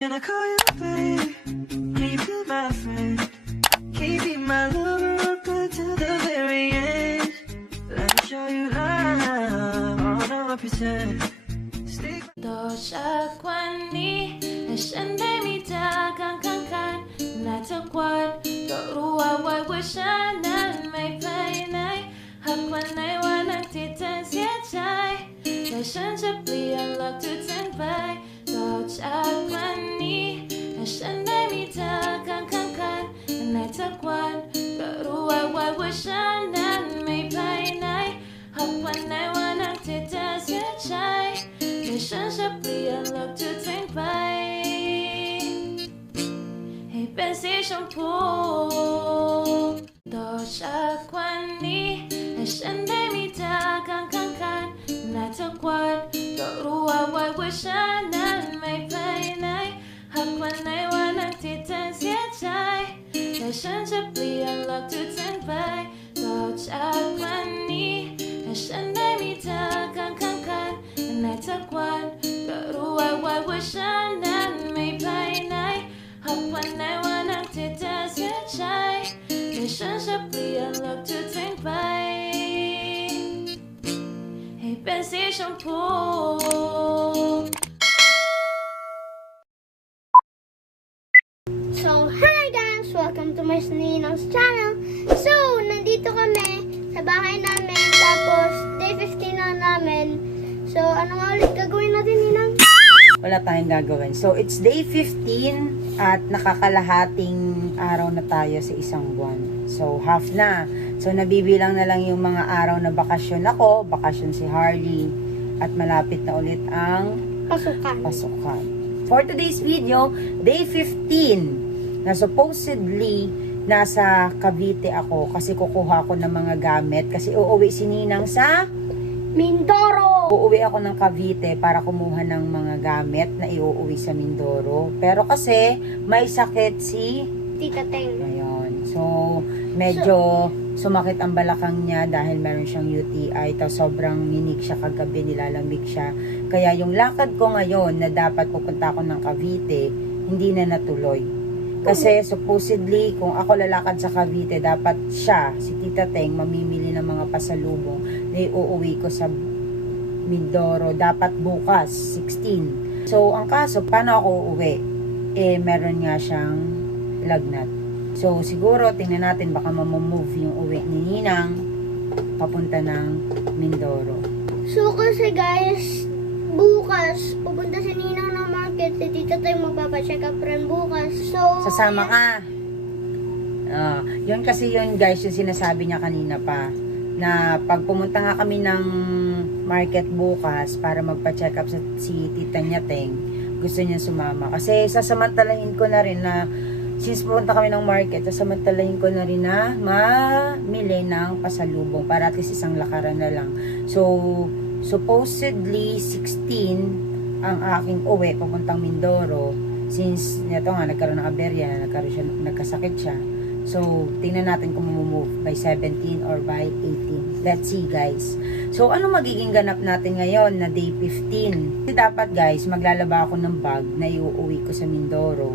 Can I call you babe? Can you be my friend? Can you be my lover up until the very end? Let me show you love, oh no I pretend. Stick 多少关你และฉันได้มีเธอข้างๆในทุกวันก็รู้ว่าฉันนั้นไม่ไปไหนหากวันไหนวันนั้นที่เธอเสียใจแต่ฉันจะเปลี่ยนหลักทุกทิ้งไปต่อจากวันนี้และฉันได้มีเธอข้างๆในทุกวันก็รู้ว่าฉันนั้นไม่ไปไหนหากวันไหนวันนั้นที่เธอเสียใจแต่ฉันจะเปลี่ยนโลกทุกทิ้งไปให้เป็นสีชมพูต่อจากวันนี้และฉันได้มีเธอข้างๆในทุกวันก็รู้ว่าฉันนั้นไม่ไปไหนหากวันไหนวันนั้นที่เธอเสียใจแต่ฉันจะเปลี่ยนโลกทุกทิ้งไปต่อจากวันนี้และฉันได้มีเธอข้างๆในทุกวันก็รู้ว่าฉันนั้นไม่ไปไหนหากวันไหนวันนั้นที่เธอเสียใจแต่ฉันจะเปลี่ยนโลกทุกทิ้งไปให้เป็นสีชมพู So, hi guys! Welcome to my Ninong's channel. So, nandito kami sa bahay namin. Tapos, day 15 na namin. So, ano nga ulit gagawin natin, Ninang? Wala tayong gagawin. So, it's day 15 at nakakalahating araw na tayo sa isang buwan. So, half na. So, nabibilang na lang yung mga araw na bakasyon ako, bakasyon si Harley, at malapit na ulit ang pasukan. For today's video, day 15, na supposedly nasa Cavite ako kasi kukuha ko ng mga gamit kasi uuwi si Ninang sa Mindoro! Uuwi ako ng Cavite para kumuha ng mga gamit na iuuwi sa Mindoro. Pero kasi may sakit si Tita Teng. Ayun. So, medyo sumakit ang balakang niya dahil meron siyang UTI. Tapos sobrang minig siya kagabi, nilalamig siya. Kaya yung lakad ko ngayon na dapat pupunta ako ng Cavite, hindi na natuloy. Kasi supposedly, kung ako lalakad sa Cavite, dapat siya, si Tita Teng, mamimili ng mga pasalubong na iuuwi ko sa Mindoro. Dapat bukas, 16. So, ang kaso, paano ako uuwi? Meron nga siyang lagnat. So, siguro, tingnan natin, baka mamamove yung uwi ni Ninang papunta ng Mindoro. So, kasi guys, bukas, pupunta si Ninang ng market. Si Tita Teng magpapacheck up rin bukas. So, Sasama ka. Yun kasi yun guys, yung sinasabi niya kanina pa, na pag pumunta nga kami ng market bukas para magpa-check up si Tita niya Teng, gusto niya sumama. Kasi sasamantalahin ko na rin na, since pumunta kami ng market, sasamantalahin ko na rin na mamili ng pasalubong para at least isang lakaran na lang. So, supposedly 16 ang aking uwi papuntang Mindoro, since nito nga nagkaroon ng aberya, nagkasakit siya. So, tingnan natin kung move by 17 or by 18. Let's see guys. So, ano magiging ganap natin ngayon na day 15? Kasi dapat guys, maglalaba ako ng bag na iuuwi ko sa Mindoro.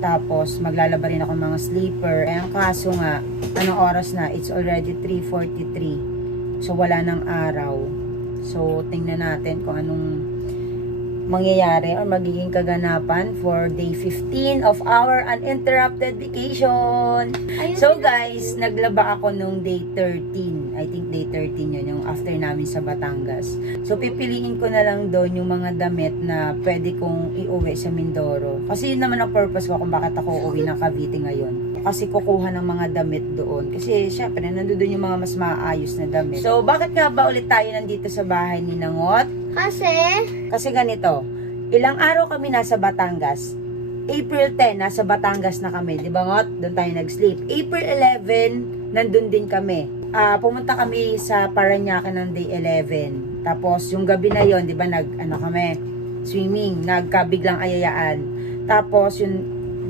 Tapos, maglalaba rin ako ng mga sleeper. Ang kaso nga, anong oras na? It's already 3:43. So, wala nang araw. So, tingnan natin kung anong mangyayari or magiging kaganapan for day 15 of our uninterrupted vacation. So guys, naglaba ako nung day 13. I think day 13 yun, yung after namin sa Batangas. So pipiliin ko na lang doon yung mga damit na pwede kong iuwi sa Mindoro. Kasi yun naman ang purpose ko kung bakit ako uuwi ng Cavite ngayon. Kasi kukuha ng mga damit doon. Kasi syempre, nandun yung mga mas maayos na damit. So bakit nga ba ulit tayo nandito sa bahay ni Nangot? Kasi Ganito, ilang araw kami nasa Batangas. April 10, nasa Batangas na kami. Di ba ngot? Doon tayo nag-sleep. April 11, nandun din kami. Pumunta kami sa Parañaque ng day 11. Tapos, yung gabi na yon, di ba, swimming, nagkabiglang ayayaan. Tapos, yung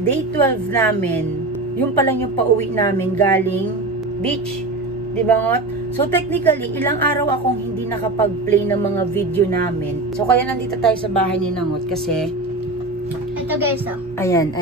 day 12 namin, yung pa lang yung pauwi namin galing beach. Di ba ngot? So technically, ilang araw akong hindi nakapag-play ng mga video namin. So kaya nandito tayo sa bahay ni Nangot kasi ito Ito guys, oh. Ayan.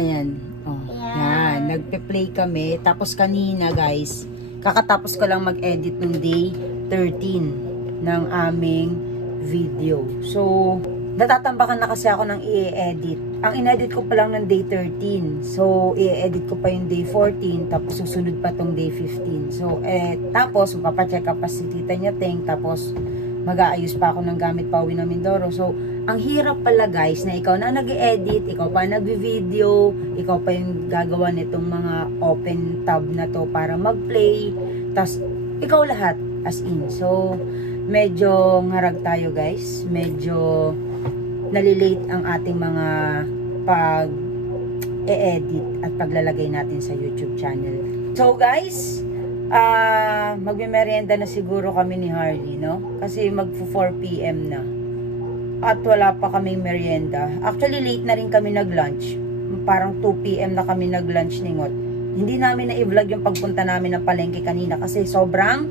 Oh, Ayan. yan. Nagpe-play kami. Tapos kanina, guys, kakatapos ko lang mag-edit ng day 13 ng aming video. So, natatambakan na kasi ako ng i-edit. Ang in-edit ko pa lang ng day 13. So, i-edit ko pa yung day 14. Tapos, susunod pa tong day 15. So, tapos, mapapacheck up pa si tita niya, Teng. Tapos, mag-aayos pa ako ng gamit pa uwi ng Mindoro. So, ang hirap pala guys na ikaw na nag-edit, ikaw pa nag-video, ikaw pa yung gagawa nitong mga open tab na to para mag-play. Tapos, ikaw lahat as in. So, medyo ngarag tayo guys. Medyo nalilate ang ating mga pag-e-edit at paglalagay natin sa YouTube channel. So guys, magme-merienda na siguro kami ni Harley, no? Kasi mag-4 PM na. At wala pa kaming merienda. Actually, late na rin kami nag-lunch. Parang 2 PM na kami nag-lunch ni Ngot. Hindi namin na-i-vlog yung pagpunta namin ng palengke kanina kasi sobrang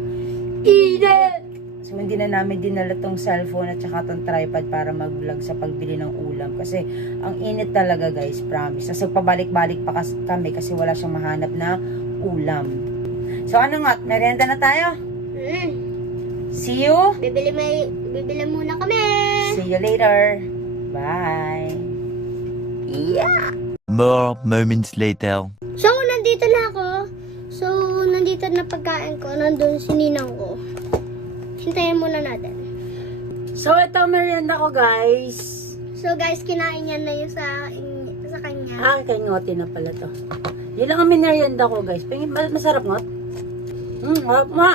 init! So, hindi na namin dinala tong cellphone at saka tong tripod para mag-vlog sa pagbili ng ulam. Kasi, ang init talaga guys, promise. So, pabalik-balik pa kami kasi wala siyang mahanap na ulam. So, ano nga? Merienda na tayo? See you! Bibili muna kami. See you later! Bye! Yeah! More moments later. So, nandito na ako. So, nandito na pagkain ko. Nandun si ninang ko. Hintayin muna natin. So, ito merienda ko, guys. So, guys, kinain niya na yung sa kanya. Kay Ngote na pala to. Yun lang ang merienda ko, guys. Masarap, Ngot? Harap nga.